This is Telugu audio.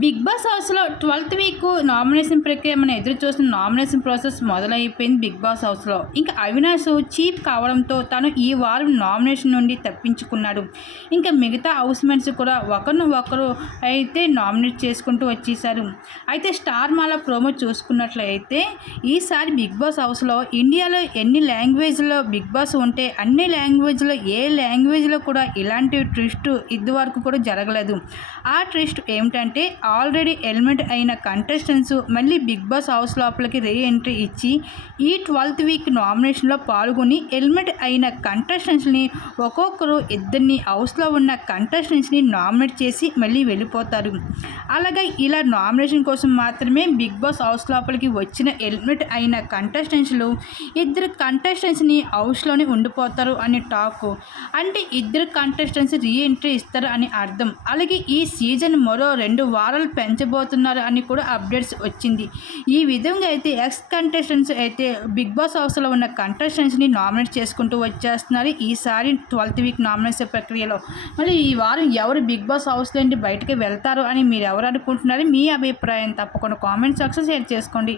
బిగ్ బాస్ హౌస్లో ట్వెల్త్ వీక్ నామినేషన్ ప్రక్రియ మనం ఎదురు చూసిన నామినేషన్ ప్రాసెస్ మొదలైపోయింది బిగ్ బాస్ హౌస్లో. ఇంకా అవినాష్ చీప్ కావడంతో తను ఈ వారం నామినేషన్ నుండి తప్పించుకున్నాడు. ఇంకా మిగతా హౌస్ మెన్స్ కూడా ఒకరిని ఒకరు అయితే నామినేట్ చేసుకుంటూ వచ్చేసారు. అయితే స్టార్ మాల ప్రోమో చూసుకున్నట్లయితే ఈసారి బిగ్ బాస్ హౌస్లో ఇండియాలో ఎన్ని లాంగ్వేజ్లో బిగ్ బాస్ ఉంటే అన్ని లాంగ్వేజ్లో ఏ లాంగ్వేజ్లో కూడా ఇలాంటి ట్విస్ట్ ఇదివరకు కూడా జరగలేదు. ఆ ట్విస్ట్ ఏమిటంటే ఆల్రెడీ ఎలిమెంట్ అయిన కంటెస్టెంట్స్ మళ్ళీ బిగ్ బాస్ హౌస్ లోపలికి రీ ఎంట్రీ ఇచ్చి ఈ ట్వెల్త్ వీక్ నామినేషన్లో పాల్గొని ఎలిమెంట్ అయిన కంటెస్టెంట్స్ని ఒక్కొక్కరు ఇద్దరిని హౌస్లో ఉన్న కంటెస్టెంట్స్ని నామినేట్ చేసి మళ్ళీ వెళ్ళిపోతారు. అలాగే ఇలా నామినేషన్ కోసం మాత్రమే బిగ్ బాస్ హౌస్ లోపలికి వచ్చిన ఎలిమెంట్ అయిన కంటెస్టెంట్స్లు ఇద్దరు కంటెస్టెంట్స్ని హౌస్లోనే ఉండిపోతారు అని టాక్. అంటే ఇద్దరు కంటెస్టెంట్స్ రీ ఎంట్రీ ఇస్తారు అని అర్థం. అలాగే ఈ సీజన్ మరో రెండు వారాలు పెంచబోతున్నారు అని కూడా అప్డేట్స్ వచ్చింది. ఈ విధంగా అయితే ఎక్స్ కంటెస్టెంట్స్ అయితే బిగ్ బాస్ హౌస్లో ఉన్న కంటెస్టెంట్స్ని నామినేట్ చేసుకుంటూ వచ్చేస్తున్నారు ఈసారి ట్వెల్త్ వీక్ నామినేషన్ ప్రక్రియలో. మళ్ళీ ఈ వారం ఎవరు బిగ్ బాస్ హౌస్ నుండి బయటకు వెళ్తారు అని మీరు ఎవరు అనుకుంటున్నారు? మీ అభిప్రాయం తప్పకుండా కామెంట్ సెక్షన్ షేర్ చేసుకోండి.